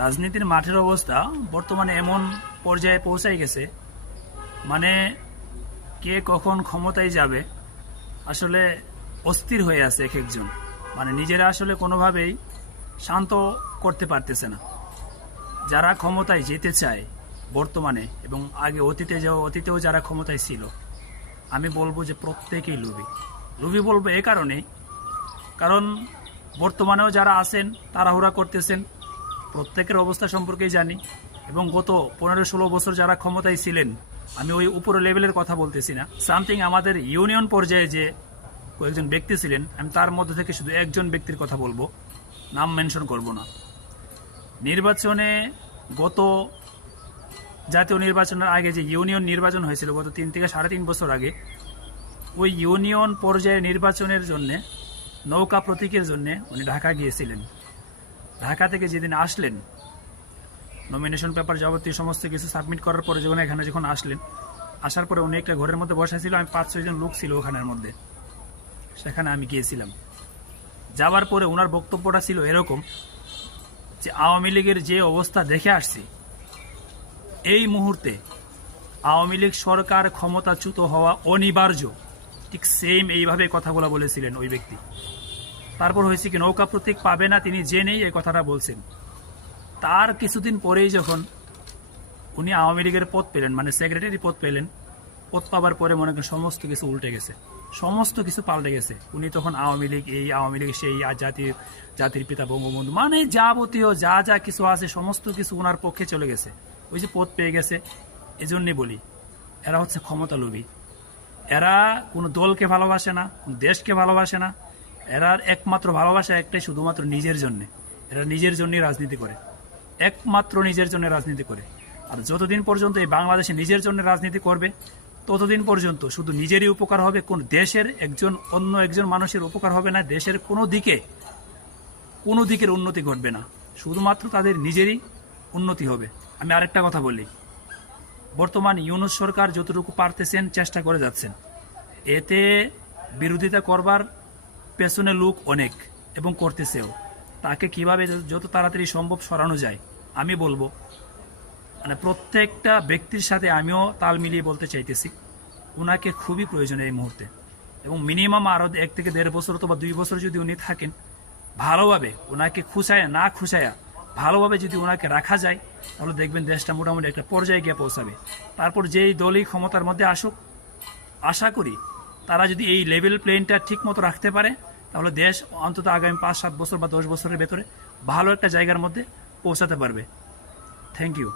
রাজনীতির মাঠের অবস্থা বর্তমানে এমন পর্যায়ে পৌঁছাই গেছে। মানে কে কখন ক্ষমতায় যাবে, আসলে অস্থির হয়ে আছে এক একজন। মানে নিজেরা আসলে কোনোভাবেই শান্ত করতে পারতেছে না। যারা ক্ষমতায় যেতে চায় বর্তমানে এবং আগে অতীতে যাও অতীতেও যারা ক্ষমতায় ছিল, আমি বলব যে প্রত্যেকেই লুবি লুবি বলব এ কারণেই, কারণ বর্তমানেও যারা আছেন, তাড়াহুড়া করতেছেন প্রত্যেকের অবস্থা সম্পর্কেই জানি এবং গত পনেরো ষোলো বছর যারা ক্ষমতায় ছিলেন, আমি ওই উপরে লেভেলের কথা বলতেছি না। সামথিং আমাদের ইউনিয়ন পর্যায়ে যে কয়েকজন ব্যক্তি ছিলেন, আমি তার মধ্যে থেকে শুধু একজন ব্যক্তির কথা বলব। নাম মেনশন করব না। নির্বাচনে গত জাতীয় নির্বাচনের আগে যে ইউনিয়ন নির্বাচন হয়েছিল, গত তিন থেকে সাড়ে তিন বছর আগে, ওই ইউনিয়ন পর্যায়ে নির্বাচনের জন্যে, নৌকা প্রতীকের জন্যে উনি ঢাকা গিয়েছিলেন। ঢাকা থেকে যেদিন আসলেন নমিনেশন পেপার যাবতীয় সমস্ত কিছু সাবমিট করার পরে যখন এখানে যখন আসলেন, আসার পরে উনি একটা ঘরের মধ্যে বসা ছিল, আমি পাঁচ ছয়জন লোক ছিল ওখানের মধ্যে। সেখানে আমি গিয়েছিলাম। যাওয়ার পরে ওনার বক্তব্যটা ছিল এরকম যে, আওয়ামী লীগের যে অবস্থা দেখে আসছি, এই মুহূর্তে আওয়ামী লীগ সরকার ক্ষমতাচ্যুত হওয়া অনিবার্য। ঠিক সেম এইভাবে কথাগুলো বলেছিলেন ওই ব্যক্তি। তারপর হয়েছে কি, নৌকা প্রতীক পাবে না, তিনি জেনেই এই কথাটা বলছেন। তার কিছুদিন পরেই যখন উনি আওয়ামী লীগের পদ পেলেন মানে সেক্রেটারি পদ পেলেন, পদ পাবার পরে মনে করেন সমস্ত কিছু উল্টে গেছে। সমস্ত কিছু পাল্টে গেছে। উনি তখন আওয়ামী লীগ, এই আওয়ামী লীগ, সেই জাতির জাতির পিতা বঙ্গবন্ধু মানে যাবতীয় যা যা কিছু আছে, সমস্ত কিছু ওনার পক্ষে চলে গেছে। ওই যে পদ পেয়ে গেছে, এজন্যই বলি, এরা হচ্ছে ক্ষমতা লোভী এরা কোনো দলকে ভালোবাসে না, কোনো দেশকে ভালোবাসে না এরা একমাত্র ভালোবাসা একটাই শুধুমাত্র নিজের জন্য। এরা নিজের জন্যই রাজনীতি করে। একমাত্র নিজের জন্য রাজনীতি করে। আর যতদিন পর্যন্ত এই বাংলাদেশে নিজের জন্য রাজনীতি করবে, ততদিন পর্যন্ত শুধু নিজেরই উপকার হবে, কোন দেশের একজন অন্য একজন মানুষের উপকার হবে না, দেশের কোনো দিকে, কোনো দিকের উন্নতি ঘটবে না। শুধুমাত্র তাদের নিজেরই উন্নতি হবে। আমি আরেকটা কথা বলি। বর্তমান ইউনুস সরকার যতটুকু পারতেছেন, চেষ্টা করে যাচ্ছেন। এতে বিরোধিতা করবার পেছনে লোক অনেক এবং করতেছেও। তাকে কীভাবে যত তাড়াতাড়ি সম্ভব সরানো যায়, আমি বলব। মানে প্রত্যেকটা ব্যক্তির সাথে আমিও তাল মিলিয়ে বলতে চাইতেছি ওনাকে খুবই প্রয়োজন এই মুহূর্তে। এবং মিনিমাম আরও এক থেকে দেড় বছর অথবা দুই বছর যদি উনি থাকেন, ভালোভাবে ওনাকে খুশায়া না খুশায়া ভালোভাবে যদি ওনাকে রাখা যায়, তাহলে দেখবেন দেশটা মোটামুটি একটা পর্যায়ে গিয়ে পৌঁছাবে। তারপর যেই দলই ক্ষমতার মধ্যে আসুক, আশা করি তারা যদি এই লেভেল প্লেনটা ঠিক মতো রাখতে পারে তাহলে দেশ অন্তত আগামী পাঁচ, সাত বছর বা দশ বছরের ভেতরে ভালো একটা জায়গার মধ্যে পৌঁছাতে পারবে। Thank you